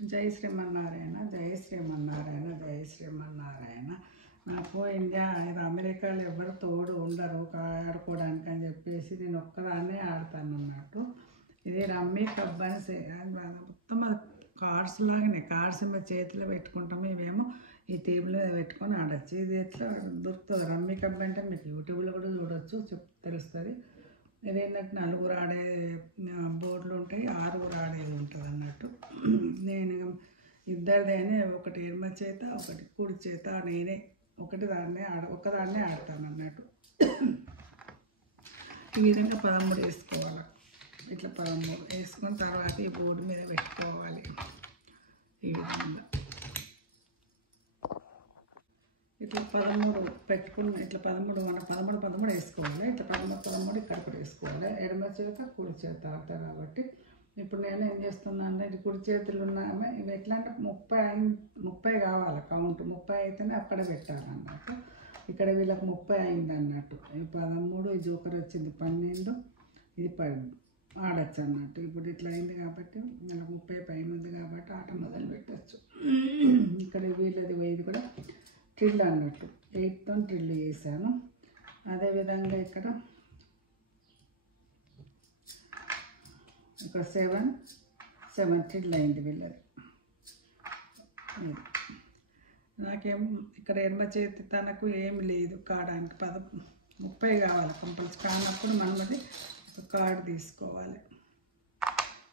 జై శ్రీమన్నారాయణ, జై శ్రీమన్నారాయణ, జై శ్రీమన్నారాయణ. నాకు ఇండియా అమెరికాలో ఎవరు తోడు ఉండరు ఆడుకోవడానికి అని చెప్పేసి నేను ఒక్కదాన్నే ఆడతాను అన్నట్టు. ఇది రమ్మీ కబ్ అని మొత్తం కార్డ్స్ లాగానే, కార్డ్స్ మా చేతిలో పెట్టుకుంటాము. ఇవేమో ఈ టేబుల్ మీద పెట్టుకొని ఆడచ్చు. ఇది ఎట్లా దొరుకుతుంది రమ్మీ కబ్ అంటే మీకు యూట్యూబ్లో కూడా చూడవచ్చు, తెలుస్తుంది. ఇది ఏంటంటే 4 ఆడే బోర్డులు ఉంటాయి, 6 ఆడేది ఉంటుంది అన్నట్టు. నేను ఇద్దరిదైనా ఒకటి ఎడమ చేత ఒకటి కుడి చేత నేనే ఒకదాన్నే ఆడతాను అన్నట్టు. ఈ విధంగా 13 వేసుకోవాలి. ఇట్లా 13 వేసుకున్న తర్వాత ఈ బోర్డు మీద పెట్టుకోవాలి. ఈ విధంగా ఇట్లా 13 పెట్టుకుని ఇట్లా 13 వేసుకోవాలి. ఇట్లా 13 ఇక్కడ కూడా వేసుకోవాలి. ఎడమ చేత కుడి చేత ఆడతారు కాబట్టి ఇప్పుడు నేను ఏం చేస్తున్నాను అంటే ఇది కుడి చేతులు ఉన్నామే. ఇవి ఎట్లా అంటే 30 కావాలి కౌంట్. 30 అయితేనే అక్కడ పెట్టాలన్నట్టు. ఇక్కడ వీళ్ళకి 30 అయింది అన్నట్టు. 13 ఈ జోకర్ వచ్చింది 12, ఇది 10 ఆడచ్చు అన్నట్టు. ఇప్పుడు ఇట్లా అయింది కాబట్టి మనకు 30 పైన ఉంది కాబట్టి ఆట మొదలు పెట్టచ్చు. ఇక్కడ వీళ్ళది ఇది కూడా ట్రిల్ అన్నట్టు 8తో ట్రిల్ చేశాను. అదేవిధంగా ఇక్కడ 7 ట్రిల్ అయింది వీళ్ళది. నాకేం ఇక్కడ ఎడమ చేతి తనకు ఏమి లేదు కాడానికి. 30 కావాలి కంపల్సరీ. కానప్పుడు మనం అది ఒక కార్డు తీసుకోవాలి.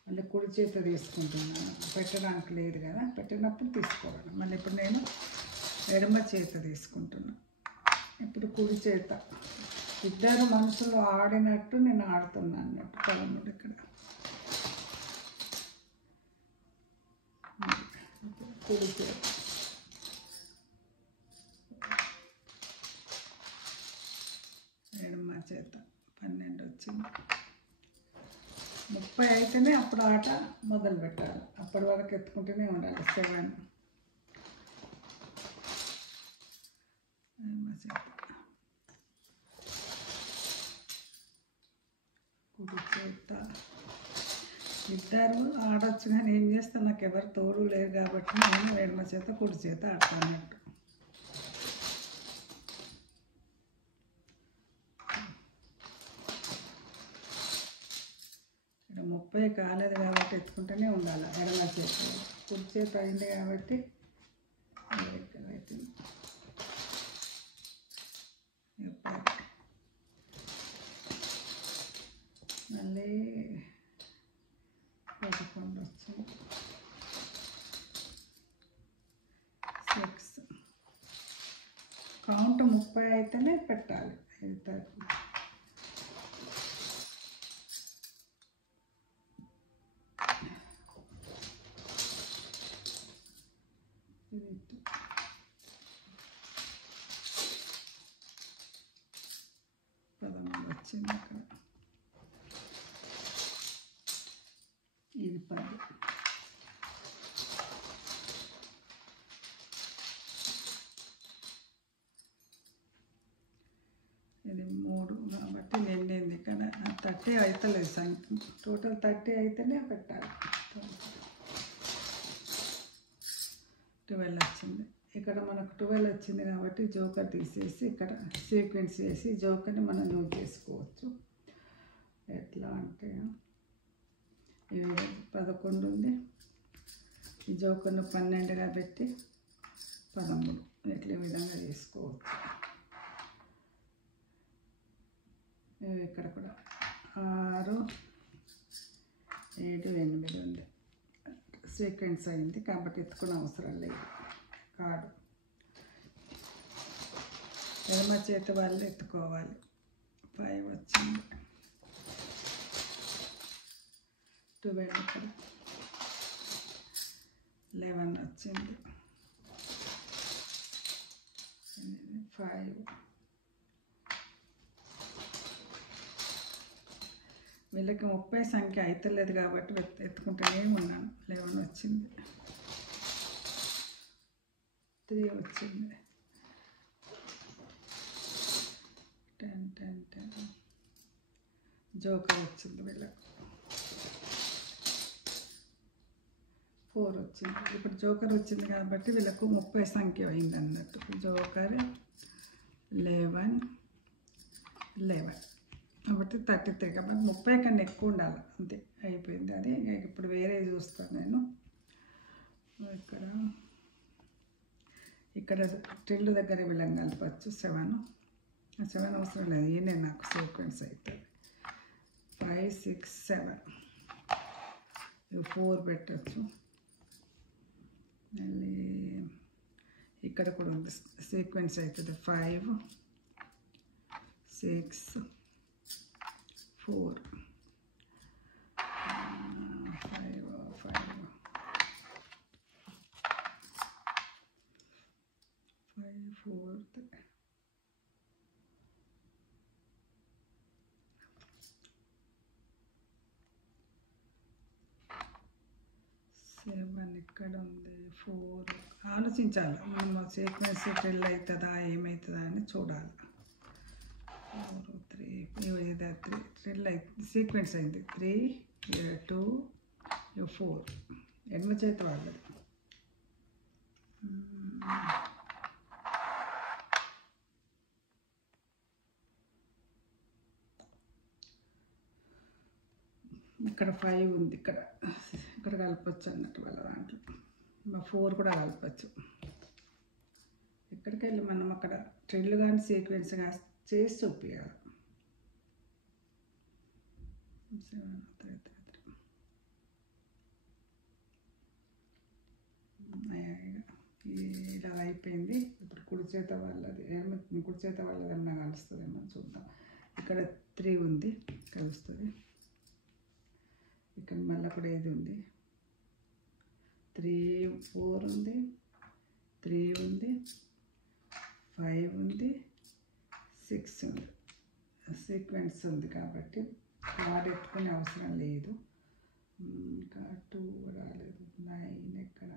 మళ్ళీ కుడి చేత తీసుకుంటున్నాను, పెట్టడానికి లేదు కదా, పెట్టినప్పుడు తీసుకోవాలి. మళ్ళీ ఇప్పుడు నేను ఎడమ చేత తీసుకుంటున్నా. ఇప్పుడు కుడి చేత ఇద్దరు మనుషులు ఆడినట్టు నేను ఆడుతున్నాను అన్నట్టు. 13 ఇక్కడ కుడి చేత ఎడమ చేత 12 వచ్చింది. 30 అయితేనే అప్పుడు ఆట మొదలు పెట్టాలి. అప్పటి వరకు ఎత్తుకుంటూనే ఉండాలి. 7 కుడి చేత ఇద్దరు ఆడొచ్చు. కానీ ఏం చేస్తాను, నాకు ఎవరు తోడు లేరు కాబట్టి నేను ఎడమ చేత కుడి చేత ఆడతానట్టు. ఇక్కడ 30 కాలేదు కాబట్టి ఎత్తుకుంటూనే ఉండాలి. ఎడమ చేత కుడి చేత అయింది కాబట్టి అవుతుంది. మళ్ళీ 11 వచ్చింది. 6 కౌంట్ 30 అయితేనే పెట్టాలి. వచ్చింది అక్కడ. ఇది 10. ఇది 3 కాబట్టి నిండింది. కానీ 30 అవుతలేదు సంఖ్య. టోటల్ 30 అయితేనే పెట్టాలి. 12 వచ్చింది. ఇక్కడ మనకు 12 వచ్చింది కాబట్టి జోకర్ తీసేసి ఇక్కడ సీక్వెన్స్ చేసి జోకర్ని మనం యూజ్ చేసుకోవచ్చు. ఎట్లా అంటే 11 ఉంది, ఈ జోకర్ను 12గా పెట్టి 13 ఇట్లా విధంగా చేసుకోవచ్చు. ఇక్కడ కూడా 6, 7, 8 ఉంది. సీక్వెన్స్ అయింది కాబట్టి ఎత్తుకునే అవసరం లేదు. కార్డు ఎడమ చేతి వాళ్ళు ఎత్తుకోవాలి. 5 వచ్చింది. 12 ఇక్కడ 11 వచ్చింది. 5 వీళ్ళకి 30 సంఖ్య అవుతలేదు కాబట్టి ఎత్తుకుంటూనే ఉన్నాను. 11 వచ్చింది. 3 వచ్చింది. 10 జోకర్ వచ్చింది వీళ్ళకి. 4 వచ్చింది. ఇప్పుడు జోకర్ వచ్చింది కాబట్టి వీళ్ళకు 30 సంఖ్య అయింది అన్నట్టు. జోకర్ 11 కాబట్టి 33 కాబట్టి 30 కన్నా ఎక్కువ ఉండాలి అంతే. అయిపోయింది అది. ఇప్పుడు వేరే చూస్తాను నేను. ఇక్కడ 2 దగ్గర వీళ్ళని కలపచ్చు. 7 అవసరం లేదు, ఈయనే నాకు సీక్వెన్స్ అవుతుంది. 5 6 7 4 పెట్టచ్చు. మళ్ళీ ఇక్కడ కూడా ఉంది సీక్వెన్స్ అవుతుంది. 5 6 4 4 7 ఇక్కడ ఉంది. 4 ఆలోచించాలి మనం సీక్వెన్స్ టెల్ అవుతుందా ఏమవుతుందా అని చూడాలి. 4 3 టెల్ అవుతుంది, సీక్వెన్స్ అయింది. 3 2 4 ఎడమ చేతి వాళ్ళది. ఇక్కడ 5 ఉంది, ఇక్కడ కలపచ్చు అన్నట్టు వాళ్ళ దాంట్లో. 4 కూడా కలపచ్చు. ఎక్కడికి వెళ్ళి మనం అక్కడ ట్రిల్ కానీ సీక్వెన్స్గా చేసి చూపించాలి. 7 ఇలా అయిపోయింది. ఇప్పుడు కుడి చేత వాళ్ళది ఏమన్నా కలుస్తుందేమో చూద్దాం. ఇక్కడ 3 ఉంది, కలుస్తుంది. ఇక్కడ మళ్ళీ కూడా ఏది ఉంది, 3 4 ఉంది, 3 ఉంది, 5 ఉంది, 6 ఉంది. సీక్వెన్స్ ఉంది కాబట్టి కార్డ్ ఎత్తుకునే అవసరం లేదు. ఇంకా 2 రాలేదు. 9 ఎక్కడ,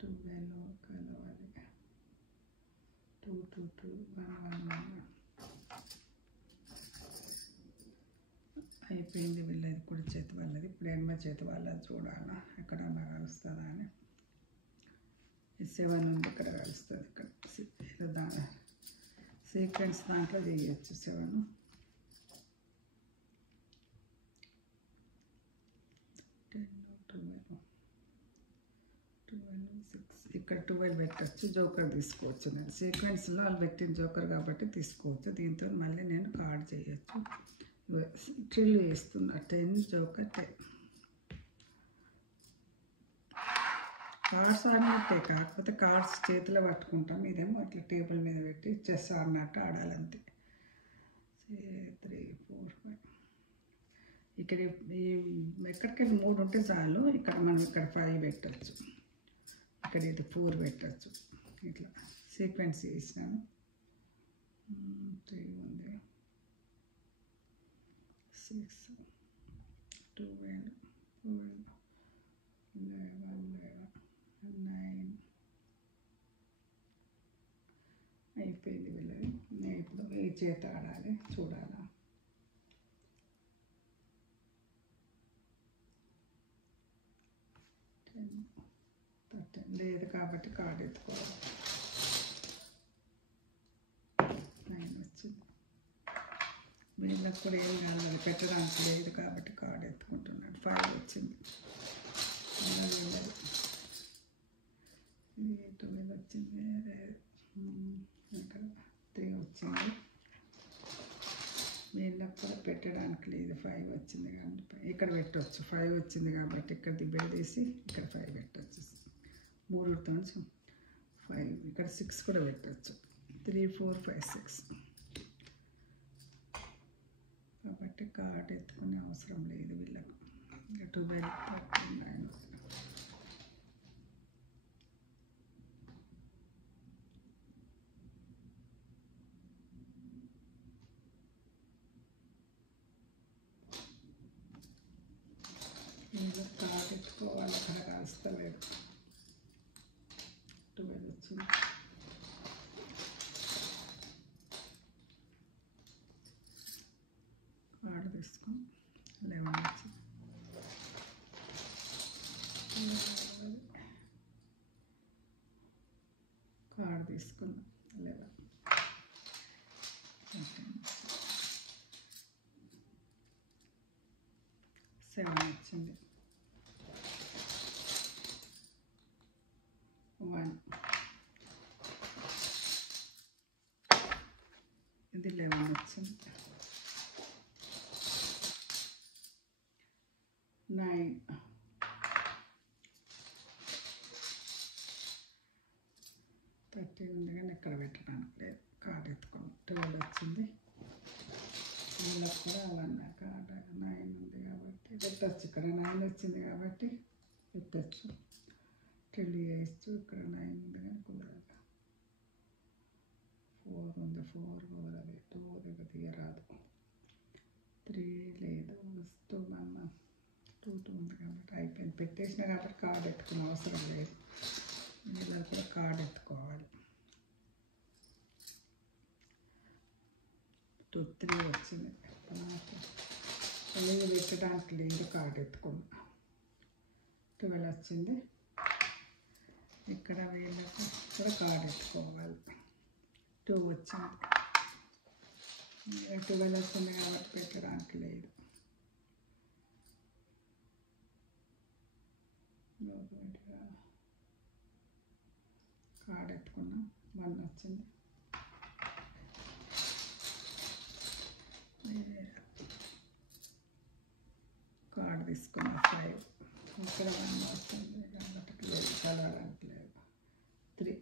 12 కలవాలి. 2 2 2 1 1 అయిపోయింది. వీళ్ళది కుడి చేతి వాళ్ళది. ఇప్పుడు ఎడమ చేతి వాళ్ళది చూడాలా ఎక్కడన్నా కలుస్తుందా అని. 7 ఉంది, ఇక్కడ కలుస్తుంది. ఇక్కడ సీక్వెన్స్ దాంట్లో చేయొచ్చు. 7 10 12 6 ఇక్కడ 12 పెట్టచ్చు. జోకర్ తీసుకోవచ్చు. నేను సీక్వెన్స్లో వాళ్ళు పెట్టిన జోకర్ కాబట్టి తీసుకోవచ్చు. దీంతో మళ్ళీ నేను కార్డ్ చేయొచ్చు. ట్రిల్ వేస్తున్నా. 10 జోకర్ 10 కార్డ్స్ ఆడినట్టే, కాకపోతే కార్డ్స్ చేతిలో పట్టుకుంటాం. ఇదేమో అట్లా టేబుల్ మీద పెట్టి చెస్ ఆడినట్టు ఆడాలంతే. 3 4 5 ఇక్కడ ఎక్కడికెళ్ళి 3 ఉంటే చాలు. ఇక్కడ మనం ఇక్కడ 5 పెట్టచ్చు. ఇక్కడ ఇది 4 పెట్టచ్చు. ఇట్లా సీక్వెన్స్ వేసినాను. 3 ఉంది, 6 12 11 9 అయిపోయింది వీళ్ళది. నేను ఇప్పుడు ఈ చేత ఆడాలి, చూడాలా. 10 13 లేదు కాబట్టి కార్డు ఎత్తుకోవాలి. 9 వచ్చింది. వీళ్ళకి కూడా ఏం కావాలి, పెట్టడానికి లేదు కాబట్టి కార్డు ఎత్తుకుంటున్నాడు. 5 వచ్చింది. 12 వచ్చింది. ఇక్కడ 3 వచ్చింది. వీళ్ళకి కూడా పెట్టడానికి లేదు. 5 వచ్చింది కాబట్టి ఇక్కడ పెట్టవచ్చు. 5 వచ్చింది కాబట్టి ఇక్కడ దిబ్బేసి ఇక్కడ 5 పెట్టచ్చు. 3తో 5. ఇక్కడ 6 కూడా పెట్టచ్చు. 3 4 5 6 కాబట్టి కార్డు ఎత్తుకునే అవసరం లేదు వీళ్ళకు. 12 13 9 వీళ్ళకి కార్డు ఎత్తుకోవాలి. అక్కడ కాస్తలేదు. 12 వచ్చింది. కార్డు తీసుకొని 11 కార్డు తీసుకున్నాం 11 7 వచ్చింది 1 ఇది 11 వచ్చింది 9 13 ఉంది కానీ ఎక్కడ పెట్టడానికి లేదు కార్డు ఎత్తుకున్నాం 12 వచ్చింది ఇలా కూడా అలానే కార్డు 9 ఉంది కాబట్టి పెట్టచ్చు ఇక్కడ 9 వచ్చింది కాబట్టి పెట్టచ్చు 12 వేయచ్చు ఇక్కడ 9 ఉంది కానీ కుదరదు 4 ఉంది 4 కుదరదు 2 దగ్గర తీయరాదు 3 లేదు 2 1 2 ఉంది కాబట్టి అయిపోయింది పెట్టేసిన కాబట్టి కార్డు ఎత్తుకునే అవసరం లేదు ఇలా కూడా కార్డు ఎత్తుకోవాలి 2 3 వచ్చింది నాకు లేదు పెట్టడానికి లేదు కార్డు ఎత్తుకున్నా 12 వచ్చింది ఇక్కడ వీళ్ళకు కూడా కార్డు ఎత్తుకోవాలి 2 వచ్చింది 12 వచ్చింది కాబట్టి పెట్టడానికి లేదు కార్డు ఎత్తుకున్నా 1 వచ్చింది కార్డు తీసుకున్నా 5 ఇక్కడ 1 వచ్చింది కాబట్టి లేదు చదవడానికి లేదు 3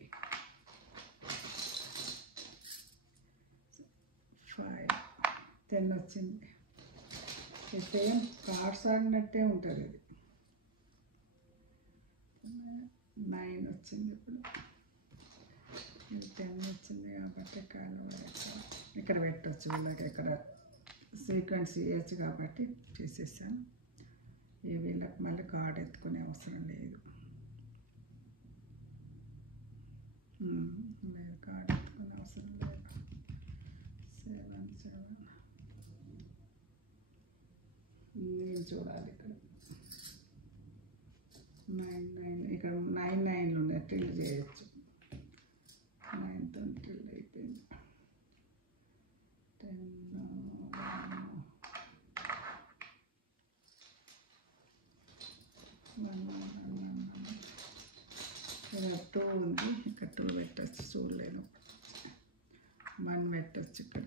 5 10 వచ్చింది సేమ్ కార్డ్స్ ఆడినట్టే ఉంటుంది అది 9 వచ్చింది ఇప్పుడు ఇది 10 వచ్చింది కాబట్టి ఇక్కడ పెట్టవచ్చు వీళ్ళకి ఇక్కడ సీక్వెన్స్ చేయొచ్చు కాబట్టి చేసేసాను వీళ్ళకి మళ్ళీ కార్డు ఎత్తుకునే అవసరం లేదు కార్డు ఎత్తుకునే అవసరం లేదు 7 నేను చూడాలి ఇక్కడ 9 ఇక్కడ 9 9 ఉన్నాయి టిల్ చేయొచ్చు 9 తో టిల్ అయిపోయింది 10 2 ఉంది ఇక్కడ 2 పెట్టచ్చు చూడలేను 1 పెట్టచ్చు ఇక్కడ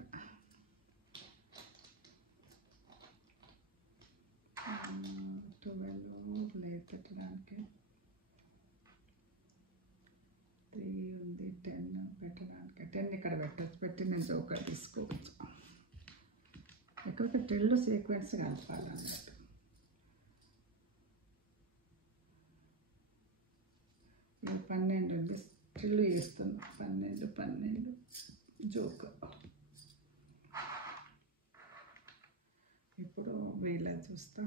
12 లేదు పెట్టడానికి 3 ఉంది 10 పెట్టడానికి 10 ఇక్కడ పెట్టచ్చు పెట్టి నేను జోకర్ తీసుకోవచ్చు ఎక్కువ టిల్లు సీక్వెన్స్ కలపాలన్నట్టు ఇది 12 ఉంది టిల్లు వేస్తున్నా 12 జోకర్ ఇప్పుడు వీళ్ళ చూస్తా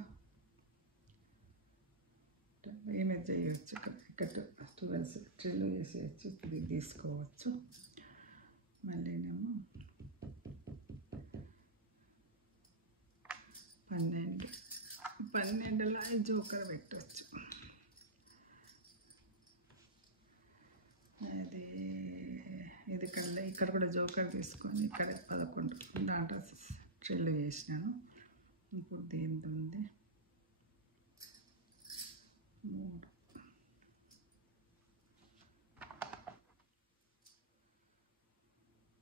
ఏమే చేయవచ్చు ఇక్కడ 12 టిల్లు వేసేయచ్చు ఇది తీసుకోవచ్చు మళ్ళీనేమో 12లా జోకర్ పెట్టవచ్చు అది ఇది ఇక్కడ కూడా జోకర్ తీసుకొని ఇక్కడ 11 దాంట్లో టిల్లు చేసినాను ఇప్పుడు దీంతో ఉంది 3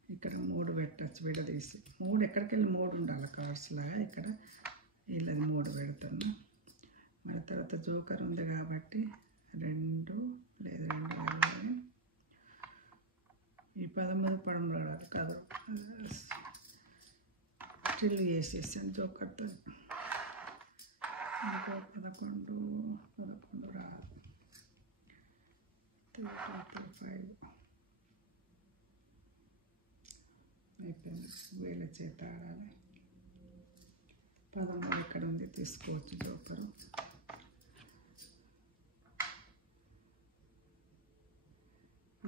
ఇక్కడ 3 పెట్టచ్చు విడదీసి 3 ఎక్కడికి వెళ్ళి 3 ఉండాలి కార్డ్స్ లాగా ఇక్కడ వీళ్ళది 3 పెడుతున్నా మరి తర్వాత జోకర్ ఉంది కాబట్టి 2 లేదు 2 ఈ 13 పడంలో కాదు టిల్ వేసేసాను జోకర్తో ఇంకో 11 రాదు 3 5 అయిపోయింది వీళ్ళ చేత ఆడాలి 13 ఇక్కడ ఉంది తీసుకోవచ్చు జోకరు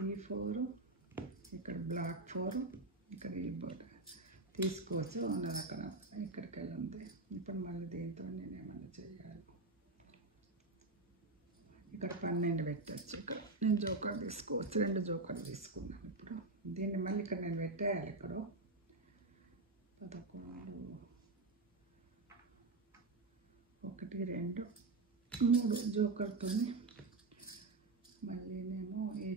ఈ 4 ఇక్కడ బ్లాక్ 4 ఇక్కడ ఈ బోర్డు తీసుకోవచ్చు ఉన్నది అక్కడ ఇక్కడికి వెళ్ళి ఉంది ఇప్పుడు మళ్ళీ దీంతో నేను ఏమైనా చేయాలి ఇక్కడ 12 పెట్టచ్చు ఇక్కడ నేను జోకర్ తీసుకోవచ్చు, 2 జోకర్ తీసుకున్నాను. ఇప్పుడు దీన్ని మళ్ళీ ఇక్కడ నేను పెట్టేయాలి. ఇక్కడ 11 1 2 3 జోకర్తో మళ్ళీ నేను ఈ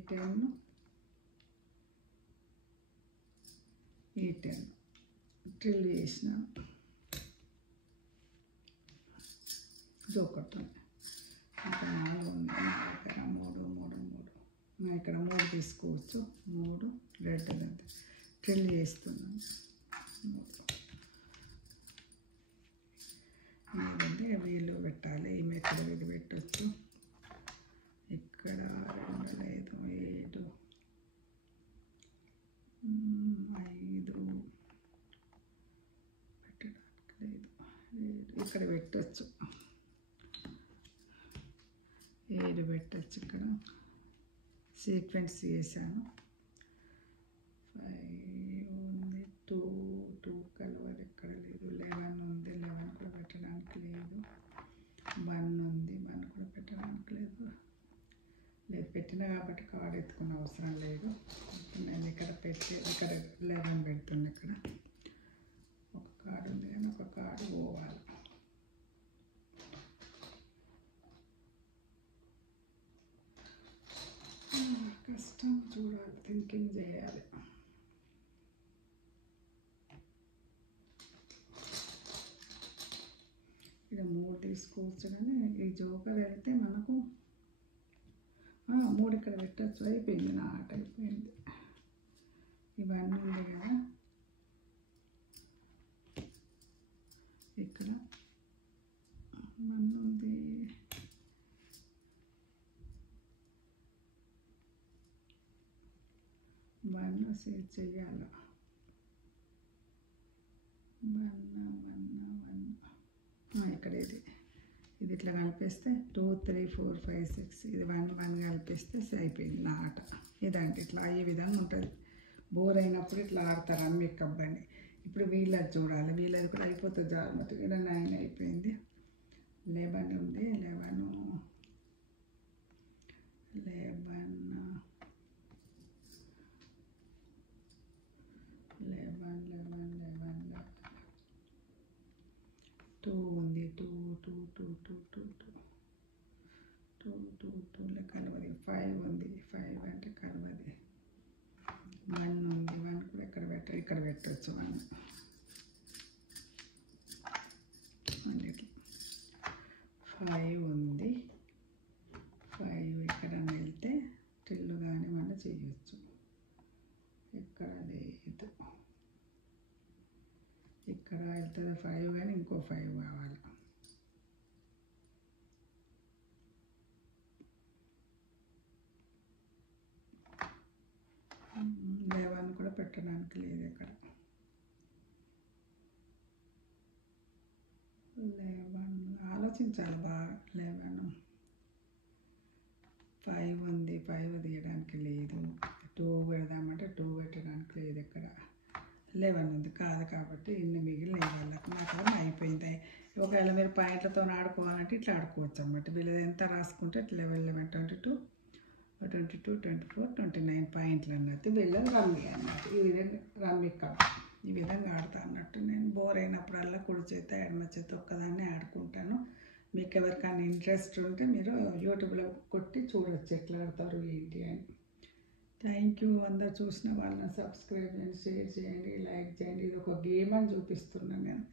10 ట్రిల్ చేసినాను జోకర్తో. ఇంకా 4 ఉంది నా దగ్గర, 3 ఇక్కడ 3 తీసుకోవచ్చు. 3 రెడ్ ట్రిల్ చేస్తున్నాను. 3 ఉంది. వీళ్ళు పెట్టాలి. ఈమె ఇక్కడ ఇది పెట్టచ్చు. ఇక్కడ 2 లేదు, 7 5 పెట్టడానికి లేదు. ఇక్కడ పెట్టచ్చు, 7 పెట్టచ్చు. ఇక్కడ సీక్వెన్స్ చేశాను. 5 ఉంది. 2 కలర్ ఎక్కడ లేదు. 11 ఉంది. 11 కూడా పెట్టడానికి లేదు. 1 ఉంది. 1 కూడా పెట్టడానికి లేదు. పెట్టినా కాబట్టి కార్డు ఎత్తుకున్న అవసరం లేదు. నేను ఇక్కడ పెట్టి ఇక్కడ 11 పెడుతున్నా. ఇక్కడ ఒక కార్డు ఉంది కానీ ఒక కార్డు పోవాలి. కష్టం, చూడాలి, థింకింగ్ చేయాలి. ఇక్కడ 3 తీసుకోవచ్చు కానీ ఈ జోకర్ వెళ్తే మనకు 3 ఇక్కడ పెట్టచ్చు. అయిపోయింది, నా ఆట అయిపోయింది. ఇవన్నీ ఉంది కదా, ఇక్కడ 1 ఉంది. సేవ్ చేయాలి. 1 ఇక్కడ ఇది ఇట్లా కలిపేస్తే 2 3 4 5 6 ఇది 1 కలిపేస్తే అయిపోయింది నా ఆట. ఇదంటే ఇట్లా ఈ విధంగా ఉంటుంది. బోర్ అయినప్పుడు ఇట్లా ఆడతారు అమ్మి కబ్బండి. ఇప్పుడు వీళ్ళది చూడాలి. వీళ్ళది కూడా అయిపోతుంది జాగ్రత్త. ఇక్కడ 9 అయిపోయింది. 11 ఉంది. 11 2 ఉంది. 2 కలవది. 5 ఉంది. 5 అంటే కలవది. 1 ఉంది. 1 కూడా ఇక్కడ పెట్టచ్చు. 1 5 ఉంది. 5 ఇక్కడ వెళ్తే ట్రిల్లు కానీ మనం చేయొచ్చు. ఇక్కడ లేదు. ఇక్కడ వెళ్తుంది 5 కానీ ఇంకో 5 కావాలి. 11 కూడా పెట్టడానికి లేదు. ఇక్కడ 11 ఆలోచించాలి బాగా. 11 5 ఉంది. 5 తీయడానికి లేదు. 2 పెడదామంటే 2 పెట్టడానికి లేదు. ఇక్కడ 11 ఉంది కాదు కాబట్టి ఇన్ని మిగిలిన వాళ్ళకు నాకు అయిపోయింది. ఒకవేళ మీరు పాయింట్లతో ఆడుకోవాలంటే ఇట్లా ఆడుకోవచ్చు అన్నమాట. వీళ్ళది ఎంత రాసుకుంటే 11 11 22 22 24 29 పాయింట్లు అన్నట్టు వీళ్ళది రమ్మీ అన్నట్టు. ఈ విధంగా రమ్మీ కప్ ఈ విధంగా ఆడతా అన్నట్టు. నేను బోర్ అయినప్పుడల్లా కుడి చేత ఎడమ చేత ఒక్కదాన్నే ఆడుకుంటాను. మీకు ఎవరికైనా ఇంట్రెస్ట్ ఉంటే మీరు యూట్యూబ్లో కొట్టి చూడవచ్చు ఎట్లా ఆడతారు ఏంటి అని. Thank you. అందరు చూసిన వాళ్ళని సబ్స్క్రైబ్ చేయండి, షేర్ చేయండి, లైక్ చేయండి. ఇది ఒక గేమ్ అని చూపిస్తున్నాను నేను.